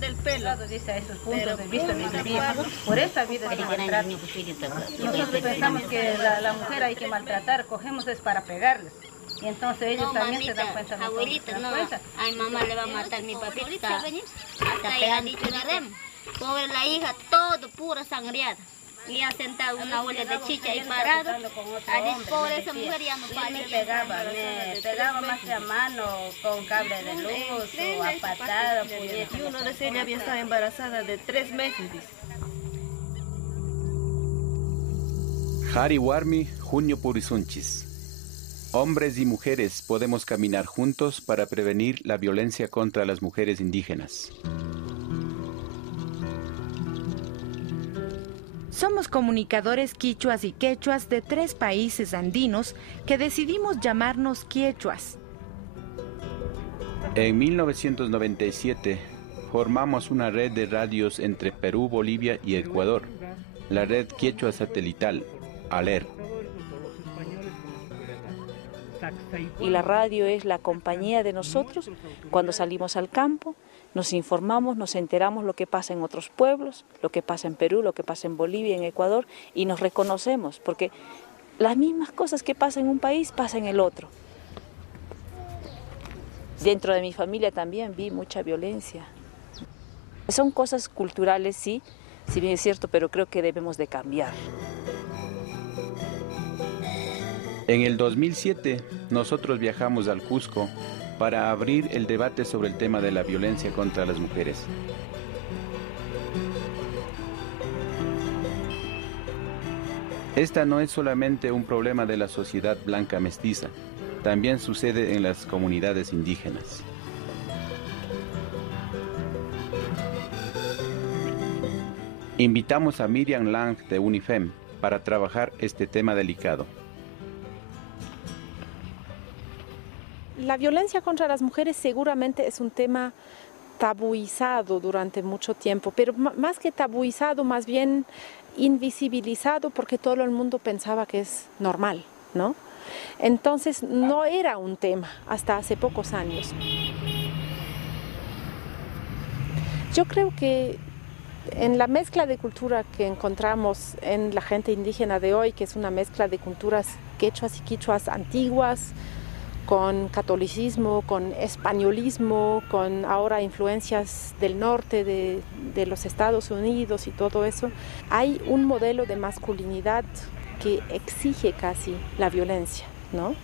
del pelo. Dice a esos puntos de vista de vivir. Por esa vida se maltrata. Nosotros pensamos que la mujer hay que maltratar, cogemos es para pegarles. Y entonces ellos también se dan cuenta. Abuelita, no, ay mamá le va a matar mi papita. Hasta ella ha dicho, pobre la hija, todo pura sangriada. Y ha sentado una olla de chicha y parado. Pobre esa mujer ya no para. Me pegaba más de a mano, con cable de luz, o a patada, puñete. Y uno de ella había estado embarazada de 3 meses, dice. Hari Warmi, Junio Purisunchis. Hombres y mujeres podemos caminar juntos para prevenir la violencia contra las mujeres indígenas. Somos comunicadores quichuas y quechuas de 3 países andinos que decidimos llamarnos quiechuas. En 1997 formamos una red de radios entre Perú, Bolivia y Ecuador, la red Quechua Satelital, ALER. Y la radio es la compañía de nosotros cuando salimos al campo, nos informamos, nos enteramos lo que pasa en otros pueblos, lo que pasa en Perú, lo que pasa en Bolivia, en Ecuador, y nos reconocemos, porque las mismas cosas que pasan en un país pasan en el otro. Dentro de mi familia también vi mucha violencia. Son cosas culturales, sí, si bien es cierto, pero creo que debemos de cambiar. En el 2007, nosotros viajamos al Cusco para abrir el debate sobre el tema de la violencia contra las mujeres. Esta no es solamente un problema de la sociedad blanca mestiza, también sucede en las comunidades indígenas. Invitamos a Miriam Lang de UNIFEM para trabajar este tema delicado. La violencia contra las mujeres seguramente es un tema tabuizado durante mucho tiempo, pero más que tabuizado, más bien invisibilizado porque todo el mundo pensaba que es normal, ¿no? Entonces no era un tema hasta hace pocos años. Yo creo que en la mezcla de cultura que encontramos en la gente indígena de hoy, que es una mezcla de culturas quechuas y quichuas antiguas, con catolicismo, con españolismo, con ahora influencias del norte de los Estados Unidos y todo eso, hay un modelo de masculinidad que exige casi la violencia, ¿no?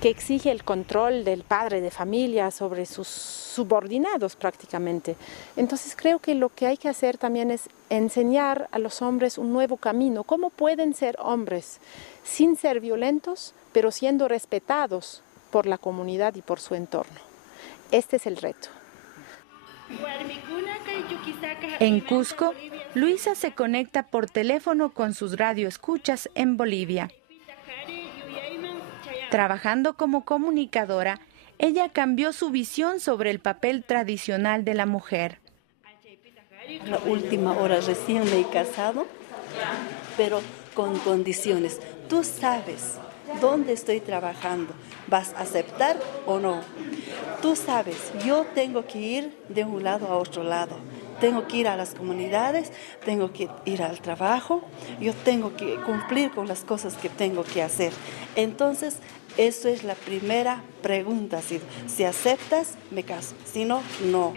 Que exige el control del padre de familia sobre sus subordinados prácticamente. Entonces creo que lo que hay que hacer también es enseñar a los hombres un nuevo camino. ¿Cómo pueden ser hombres sin ser violentos, pero siendo respetados por la comunidad y por su entorno? Este es el reto. En Cusco, Luisa se conecta por teléfono con sus radioescuchas en Bolivia. Trabajando como comunicadora, ella cambió su visión sobre el papel tradicional de la mujer. La última hora recién me he casado, pero con condiciones. Tú sabes dónde estoy trabajando. ¿Vas a aceptar o no? Tú sabes, yo tengo que ir de un lado a otro lado. Tengo que ir a las comunidades, tengo que ir al trabajo, yo tengo que cumplir con las cosas que tengo que hacer. Entonces, eso es la primera pregunta. Si aceptas, me caso. Si no, no.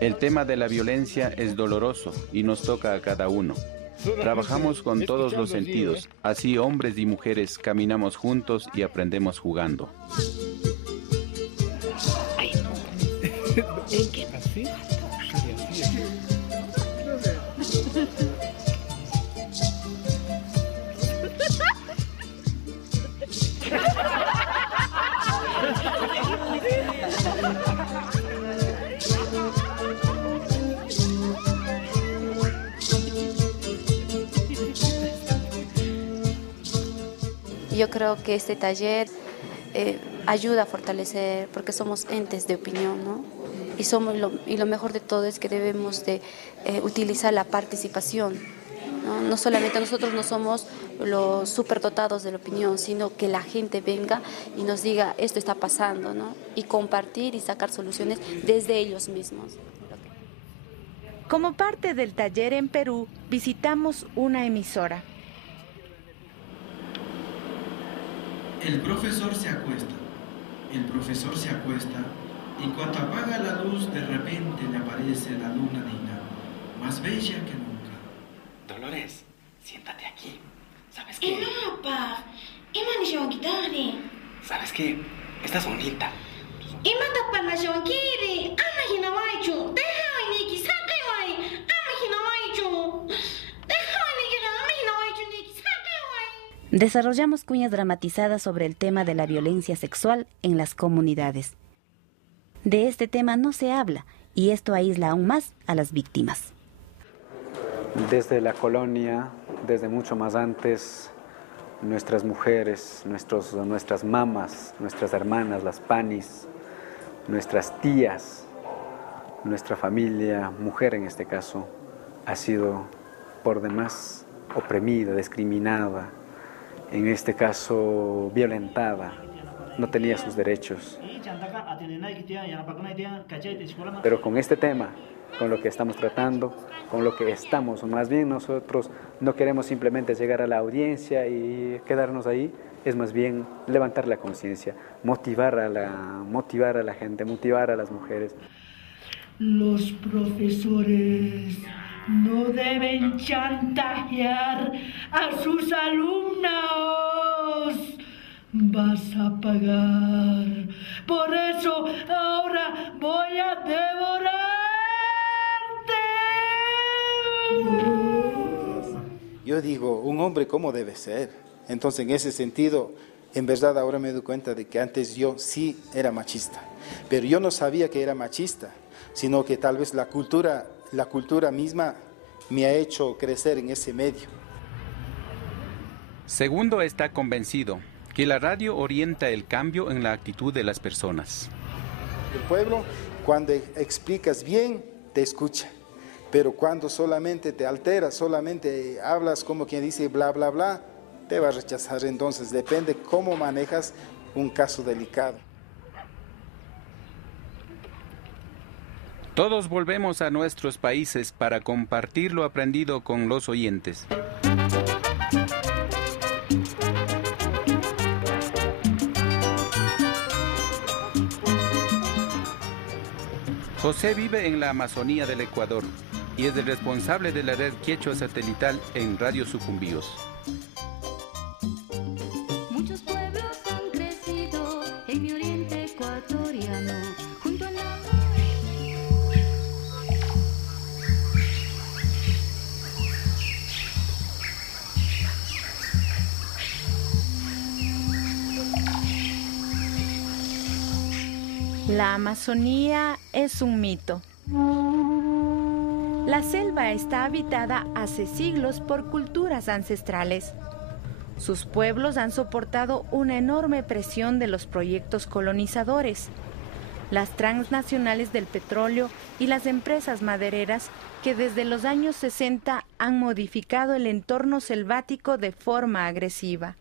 El tema de la violencia es doloroso y nos toca a cada uno. Trabajamos con todos los sentidos, así hombres y mujeres caminamos juntos y aprendemos jugando. Yo creo que este taller ayuda a fortalecer, porque somos entes de opinión, ¿no? Y lo mejor de todo es que debemos de utilizar la participación ¿no? No solamente nosotros no somos los superdotados de la opinión, sino que la gente venga y nos diga esto está pasando, ¿no? Y compartir y sacar soluciones desde ellos mismos. Como parte del taller en Perú, visitamos una emisora. El profesor se acuesta. El profesor se acuesta y cuando apaga la luz de repente le aparece la luna Dina, más bella que nunca. Dolores, siéntate aquí. ¿Sabes qué? ¿Sabes qué? Estás bonita. Desarrollamos cuñas dramatizadas sobre el tema de la violencia sexual en las comunidades. De este tema no se habla y esto aísla aún más a las víctimas. Desde la colonia, desde mucho más antes, nuestras mujeres, nuestras mamas, nuestras hermanas, las panis, nuestras tías, nuestra familia, mujer en este caso, ha sido por demás oprimida, discriminada, en este caso violentada, no tenía sus derechos. Pero con este tema, con lo que estamos tratando, con lo que estamos, más bien nosotros no queremos simplemente llegar a la audiencia y quedarnos ahí, es más bien levantar la conciencia, motivar a la gente, motivar a las mujeres. Los profesores no deben chantajear a sus alumnos. Vas a pagar. Por eso ahora voy a devorarte. Yo digo, un hombre cómo debe ser. Entonces, en ese sentido, en verdad ahora me doy cuenta de que antes yo sí era machista. Pero yo no sabía que era machista, sino que tal vez la cultura misma me ha hecho crecer en ese medio. Segundo está convencido que la radio orienta el cambio en la actitud de las personas. El pueblo, cuando explicas bien, te escucha. Pero cuando solamente te alteras, solamente hablas como quien dice bla, bla, bla, te va a rechazar. Entonces depende cómo manejas un caso delicado. Todos volvemos a nuestros países para compartir lo aprendido con los oyentes. José vive en la Amazonía del Ecuador y es el responsable de la red quechua satelital en Radio Sucumbíos. Muchos pueblos han crecido en mi oriente ecuatoriano, junto a la... La Amazonía es un mito. La selva está habitada hace siglos por culturas ancestrales. Sus pueblos han soportado una enorme presión de los proyectos colonizadores, las transnacionales del petróleo y las empresas madereras que desde los años 60 han modificado el entorno selvático de forma agresiva.